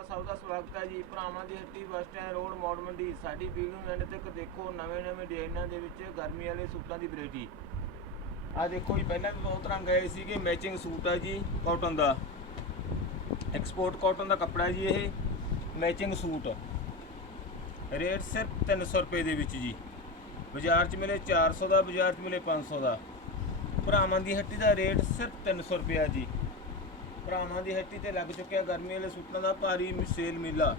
ਤੁਹਾਡਾ ਸਭ ਦਾ ਸਵਾਗਤ ਹੈ ਜੀ। ਭਰਾਵਾਂ ਦੀ ਹੱਟੀ bus stand road, Maur Mandi. ਸਾਡੀ ਵੀਡੀਓ ਐਂਡ ਤੱਕ ਦੇਖੋ। ਨਵੇਂ ਨਵੇਂ ਡਿਜ਼ਾਈਨਾਂ ਦੇ ਵਿੱਚ ਗਰਮੀ ਵਾਲੇ ਸੂਟਾਂ ਦੀ ਵੈਰਾਈਟੀ ਆ ਦੇਖੋ ਜੀ, ਪਹਿਲਾਂ ਵੀ ਬਹੁਤ ਰੰਗ ਆਏ ਸੀਗੇ। ਮੈਚਿੰਗ ਸੂਟ ਆ ਜੀ ਕਾਟਨ ਦਾ। ਐਕਸਪੋਰਟ ਕਾਟਨ ਦਾ ਕੱਪੜਾ ਜੀ ਇਹ। Matching suit. ਰੇਟ ਸਿਰਫ 300 ਰੁਪਏ ਦੇ ਵਿੱਚ ਜੀ। ਬਾਜ਼ਾਰ 'ਚ ਮਿਲੇ 400 ਦਾ, ਬਾਜ਼ਾਰ 'ਚ ਮਿਲੇ 500 ਦਾ। ਭਰਾਵਾਂ ਦੀ ਹੱਟੀ ਦਾ ਰੇਟ ਸਿਰਫ 300 ਰੁਪਿਆ ਜੀ। ਭਰਾਵਾਂ ਦੀ ਹੱਟੀ ਤੇ ਲੱਗ ਚੁੱਕਿਆ ਗਰਮੀ ਵਾਲੇ ਸੂਟਾਂ ਦਾ ਭਾਰੀ ਸੇਲ ਮੇਲਾ।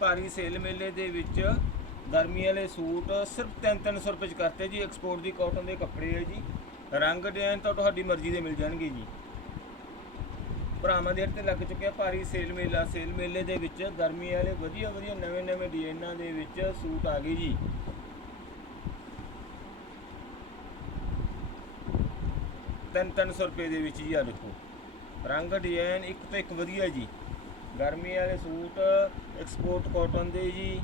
ਭਾਰੀ ਸੇਲ ਮੇਲੇ ਦੇ ਵਿੱਚ ਗਰਮੀ ਵਾਲੇ ਸੂਟ ਸਿਰਫ 3-300 ਰੁਪਏ ਚ ਕਰਤੇ ਜੀ। ਐਕਸਪੋਰਟ ਦੀ ਕਾਟਨ ਦੇ ਕੱਪੜੇ ਹੈ ਜੀ। ਰੰਗ ਡਿਜ਼ਾਈਨ ਤਾਂ ਤੁਹਾਡੀ ਮਰਜ਼ੀ ਦੇ ਮਿਲ ਜਾਣਗੇ ਜੀ। ਭਰਾਵਾਂ ਦੇ ਹੱਟ ਤੇ ਲੱਗ ਚੁੱਕਿਆ ਭਾਰੀ ਸੇਲ ਮੇਲਾ। ਸੇਲ ਮੇਲੇ ਦੇ ਵਿੱਚ ਗਰਮੀ ਵਾਲੇ ਵਧੀਆ ਵਧੀਆ ਨਵੇਂ ਨਵੇਂ ਡਿਜ਼ਾਈਨਾਂ ਦੇ ਵਿੱਚ ਸੂਟ ਆ ਗਏ ਜੀ। ਤਿੰਨ ਤਿੰਨ ਸੌ ਰੁਪਏ ਦੇ ਵਿੱਚ ਜੀ ਆ ਦੇਖੋ। ਰੰਗ ਡਿਜ਼ਾਈਨ ਇੱਕ ਤੋਂ ਇੱਕ ਵਧੀਆ ਜੀ। ਗਰਮੀ ਵਾਲੇ ਸੂਟ ਐਕਸਪੋਰਟ ਕਾਟਨ ਦੇ ਜੀ।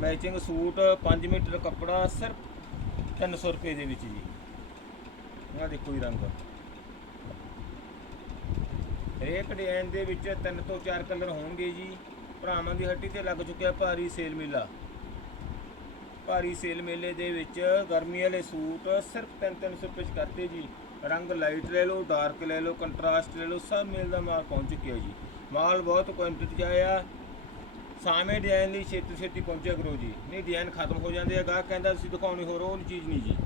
ਮੈਚਿੰਗ ਸੂਟ 5 ਮੀਟਰ ਕੱਪੜਾ, ਸਿਰਫ 300 ਰੁਪਏ ਦੇ ਵਿੱਚ ਜੀ। ਆਹ ਦੇਖੋ ਜੀ ਰੰਗ। ਹਰੇਕ ਡਿਜ਼ਾਈਨ ਦੇ ਵਿੱਚ ਤਿੰਨ ਤੋਂ ਚਾਰ ਕਲਰ ਹੋਣਗੇ ਜੀ। ਭਰਾਵਾਂ ਦੀ ਹੱਟੀ ਤੇ ਲੱਗ ਚੁੱਕਿਆ ਭਾਰੀ ਸੇਲ ਮੇਲਾ। ਭਾਰੀ ਸੇਲ ਮੇਲੇ ਦੇ ਵਿੱਚ ਗਰਮੀ ਵਾਲੇ ਸੂਟ ਸਿਰਫ 3-300 ਰੁਪਏ ਚ ਕਰਤੇ ਜੀ। ਰੰਗ ਲਾਈਟ ਲੈ ਲਓ, ਡਾਰਕ ਲੈ ਲਓ, ਕੰਟਰਾਸਟ ਲੈ ਲਓ, ਸਭ ਮਿਲਦਾ ਮਾਲ ਪਹੁੰਚ ਚੁੱਕਿਆ ਜੀ। ਮਾਲ ਬਹੁਤ ਕੁਆਂਟਿਟੀ ਚ ਆਇਆ। ਸਾਵੇਂ ਡਿਜ਼ਾਈਨ ਲਈ ਛੇਤੀ ਛੇਤੀ ਪਹੁੰਚਿਆ ਕਰੋ ਜੀ। ਨਹੀਂ ਡਿਜ਼ਾਈਨ ਖਤਮ ਹੋ ਜਾਂਦੇ ਆ, ਗਾਹਕ ਕਹਿੰਦਾ, ਤੁਸੀਂ ਦਿਖਾਉਣੀ ਹੋਰ ਉਹ ਚੀਜ਼ ਨਹੀਂ ਜੀ।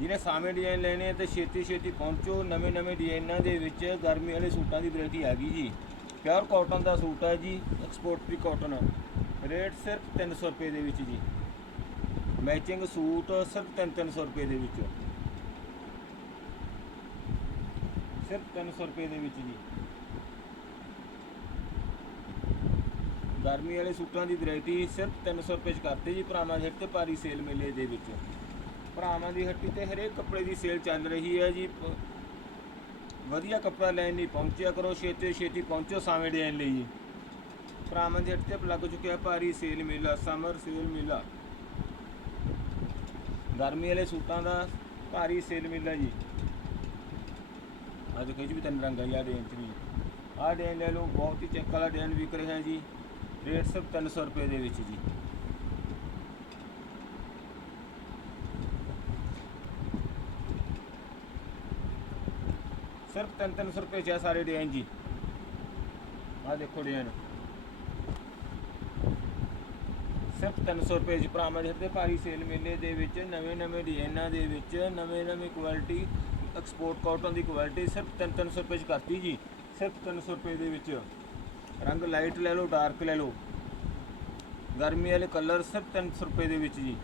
ਜਿਹਨੇ ਸਾਵੇਂ ਡਿਜ਼ਾਈਨ ਲੈਣੇ ਆ ਤੇ ਛੇਤੀ ਛੇਤੀ ਪਹੁੰਚੋ। ਨਵੇਂ ਨਵੇਂ ਡਿਜ਼ਾਈਨਾਂ ਦੇ ਵਿੱਚ ਗਰਮੀ ਵਾਲੇ ਸੂਟਾਂ ਦੀ ਵੈਰਾਈਟੀ ਆ ਗਈ ਜੀ। ਪਿਓਰ ਕਾਟਨ ਦਾ ਸੂਟ ਹੈ ਜੀ ਐਕਸਪੋਰਟ ਦੀ ਕਾਟਨ ਰੇਟ ਸਿਰਫ 300 ਰੁਪਏ ਦੇ ਵਿੱਚ ਜੀ। ਮੈਚਿੰਗ ਸੂਟ ਸਿਰਫ 3-300 ਰੁਪਏ ਦੇ ਵਿੱਚ। ਸਿਰਫ 300 ਰੁਪਏ ਦੇ ਵਿੱਚ ਜੀ। ਗਰਮੀ ਵਾਲੇ ਸੂਟਾਂ ਦੀ ਵੈਰਾਈਟੀ ਸਿਰਫ 300 ਰੁਪਏ ਚ ਕਰਤੇ ਜੀ, ਭਰਾਵਾਂ ਦੀ ਹੱਟੀ ਤੇ ਭਾਰੀ ਸੇਲ ਮੇਲੇ ਦੇ ਵਿੱਚ। ਭਰਾਵਾਂ ਦੀ ਹੱਟੀ ਤੇ ਹਰੇਕ ਕੱਪੜੇ ਦੀ ਸੇਲ ਚੱਲ ਰਹੀ ਹੈ ਜੀ। ਵਧੀਆ ਕੱਪੜਾ ਲੈਣ ਲਈ ਪਹੁੰਚਿਆ ਕਰੋ, ਛੇਤੀ ਛੇਤੀ ਪਹੁੰਚੋ ਸਾਵੇਂ ਡਿਜ਼ਾਈਨ ਲਈ ਜੀ। ਭਰਾਵਾਂ ਦੀ ਹੱਟੀ ਤੇ ਲੱਗ ਚੁੱਕਿਆ ਭਾਰੀ ਸੇਲ ਮੇਲਾ, ਸਮਰ ਸੇਲ ਮੇਲਾ। ਗਰਮੀ ਵਾਲੇ ਸੂਟਾਂ ਦਾ ਭਾਰੀ ਸੇਲ ਮੇਲਾ ਜੀ। ਅੱਜ ਕੋਈ ਵੀ ਤਿੰਨ ਰੰਗ ਆ ਯਾਰ ਰੇਂਜ ਵੀ। ਆਹ ਡਿਜ਼ਾਈਨ ਲੈ ਲਓ, ਬਹੁਤ ਹੀ ਚੈੱਕ ਵਾਲਾ ਡਿਜ਼ਾਈਨ ਵਿਕ ਰਿਹਾ ਜੀ। ਰੇਟ ਸਿਰਫ 300 ਰੁਪਏ ਦੇ ਵਿੱਚ ਜੀ। ਸਿਰਫ 3-300 ਰੁਪਏ ਚ ਆ ਸਾਰੇ ਡਿਜ਼ਾਈਨ ਜੀ। ਆਹ ਦੇਖੋ ਡਿਜ਼ਾਈਨ ਸਿਰਫ 300 ਰੁਪਏ ਚ ਭਰਾਵਾਂ ਦੇ ਭਾਰੀ ਸੇਲ ਮੇਲੇ ਦੇ ਵਿੱਚ, ਨਵੇਂ ਨਵੇਂ ਡਿਜ਼ਾਈਨਾਂ ਦੇ ਵਿੱਚ, ਨਵੇਂ ਨਵੇਂ ਕੁਆਲਿਟੀ ਐਕਸਪੋਰਟ ਕਾਟਨ ਦੀ ਕੁਆਲਿਟੀ ਸਿਰਫ 3-300 ਰੁਪਏ ਚ ਕਰਤੀ ਜੀ। ਸਿਰਫ 300 ਰੁਪਏ ਦੇ ਵਿੱਚ। ਰੰਗ ਲਾਈਟ ਲੈ ਲਓ ਡਾਰਕ ਲੈ ਲਓ। ਗਰਮੀ ਵਾਲੇ ਕਲਰ ਸਿਰਫ 300 ਰੁਪਏ ਦੇ ਵਿੱਚ ਜੀ।